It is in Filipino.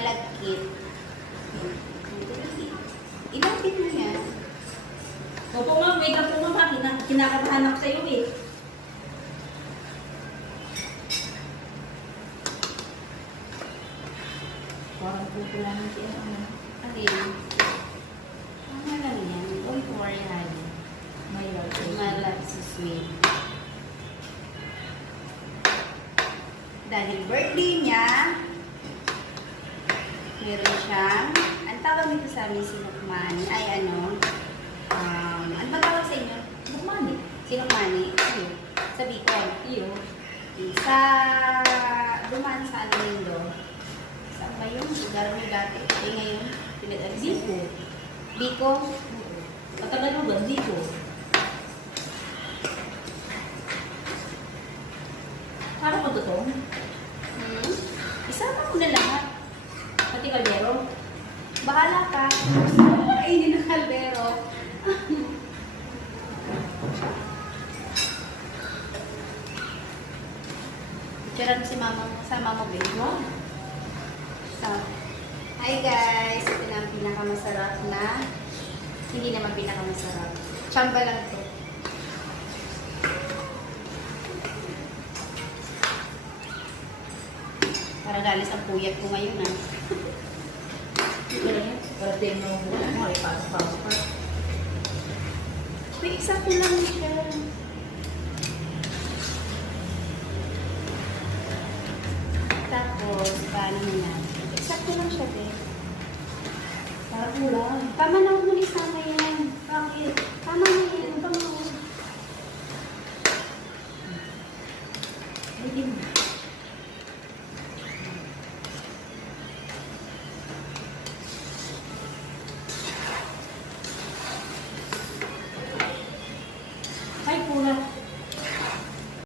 malagkit. Ilapit mo yan. Opo ma'am, wait lang po ma'am. Kinakabahan ako sa'yo eh. Parang pupulangan siya. Alin? Tama lang yan. Don't worry, honey. May love. My love is sweet. Dahil birthday niya, meron siyang, ang tawag nito sa amin, sinukmani. Ay, ano ba tawag sa inyo? Bukmani. Sinukmani? Iyo. Sa Bicol. Iyo. Sa, dumaan sa ano yun do? Saan ba yun? Lugar mo dati. Eh, ngayon, pinag-alis. Dito. Bicol? Patagal mo ba? Dito. Parang mo totoo? Isama mo na lahat. Pati kaldero. Bahala ka. Ay, hindi na kalbero. Picturean si mama mo. Sama mo, babe. Wow. So, hi guys. Ito na ang pinakamasarap na. Hindi naman pinakamasarap. Chamba lang to. Para galis ang puyat ko ngayon, ha. Ito lang yan. Para tingin mo muna. Ano ay pasok-pasok pa. May isa ko lang siya. Tapos, paano mo na? Eksakto lang siya, be. Para kulang. Tama na, huwag mo isama yan. Bakit? Tama na yan.